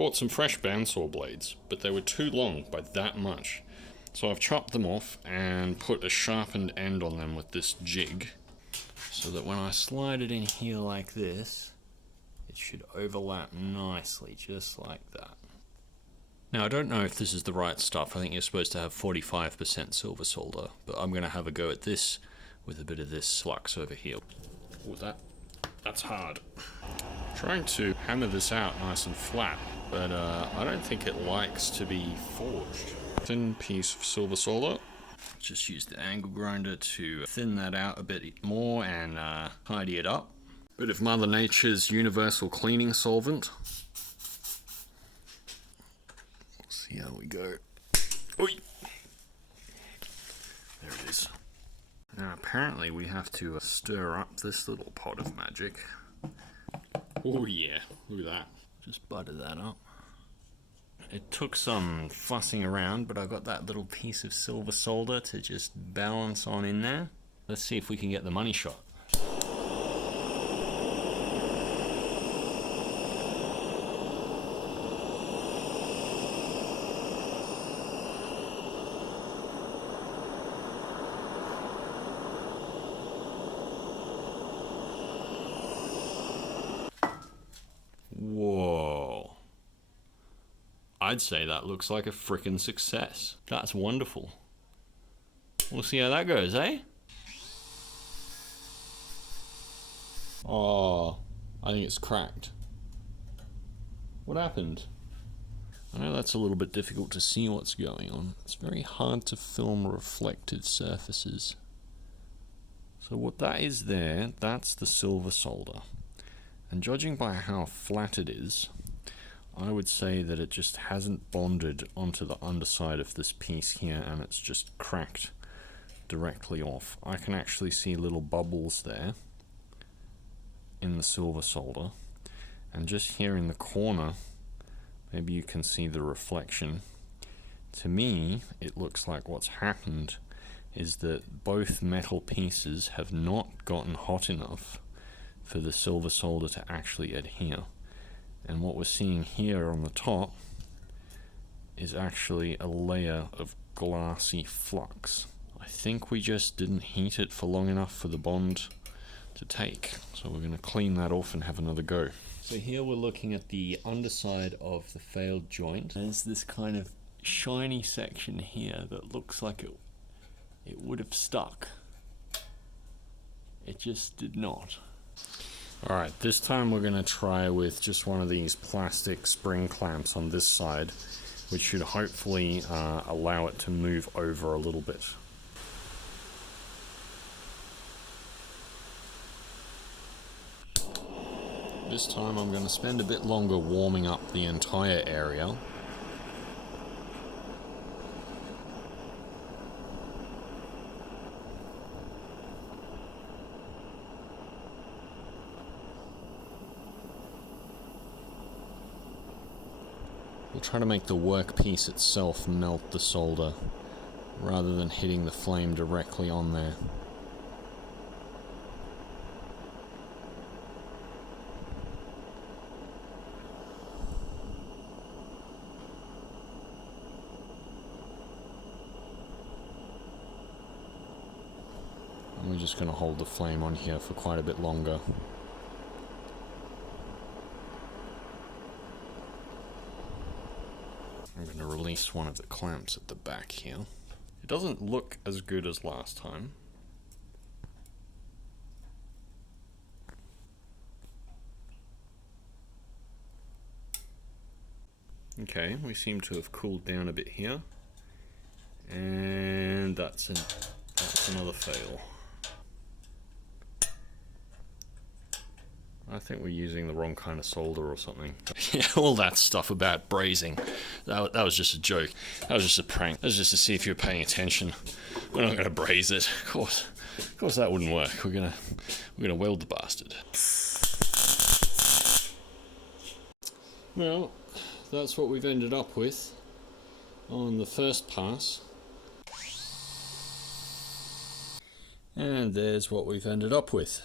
bought some fresh bandsaw blades, but they were too long by that much. So I've chopped them off and put a sharpened end on them with this jig, so that when I slide it in here like this, it should overlap nicely, just like that. Now I don't know if this is the right stuff. I think you're supposed to have 45% silver solder, but I'm going to have a go at this with a bit of this slux over here. Oh, that's hard. Trying to hammer this out nice and flat, but I don't think it likes to be forged. Thin piece of silver solder. Just use the angle grinder to thin that out a bit more and tidy it up. Bit of Mother Nature's universal cleaning solvent. See how we go. Oi! There it is. Now apparently we have to stir up this little pot of magic. Oh yeah, look at that. Just butter that up. It took some fussing around, but I got that little piece of silver solder to just balance on in there. Let's see if we can get the money shot. Whoa. I'd say that looks like a frickin' success. That's wonderful. We'll see how that goes, eh? Oh, I think it's cracked. What happened? I know that's a little bit difficult to see what's going on. It's very hard to film reflective surfaces. So what that is there, that's the silver solder. And judging by how flat it is, I would say that it just hasn't bonded onto the underside of this piece here, and it's just cracked directly off. I can actually see little bubbles there in the silver solder, and just here in the corner, maybe you can see the reflection. To me, it looks like what's happened is that both metal pieces have not gotten hot enough for the silver solder to actually adhere. And what we're seeing here on the top is actually a layer of glassy flux. I think we just didn't heat it for long enough for the bond to take. So we're going to clean that off and have another go. So here we're looking at the underside of the failed joint. There's this kind of shiny section here that looks like it would have stuck. It just did not. Alright, this time we're going to try with just one of these plastic spring clamps on this side, which should hopefully allow it to move over a little bit. This time I'm going to spend a bit longer warming up the entire area. We'll try to make the workpiece itself melt the solder, rather than hitting the flame directly on there. And we're just going to hold the flame on here for quite a bit longer. I'm going to release one of the clamps at the back here. It doesn't look as good as last time. Okay, we seem to have cooled down a bit here. And that's another fail. I think we're using the wrong kind of solder or something. Yeah, all that stuff about brazing, that was just a joke. That was just a prank. That was just to see if you were paying attention. We're not going to braze it. Of course that wouldn't work. We're gonna weld the bastard. Well, that's what we've ended up with on the first pass. And there's what we've ended up with.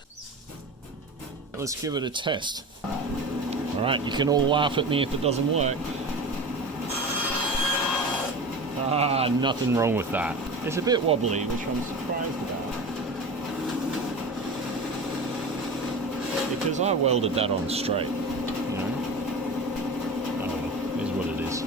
Let's give it a test. Alright, Alright, you can all laugh at me if it doesn't work. Ah, nothing wrong with that. It's a bit wobbly, which I'm surprised about. Because I welded that on straight, you know? I don't know, it is what it is.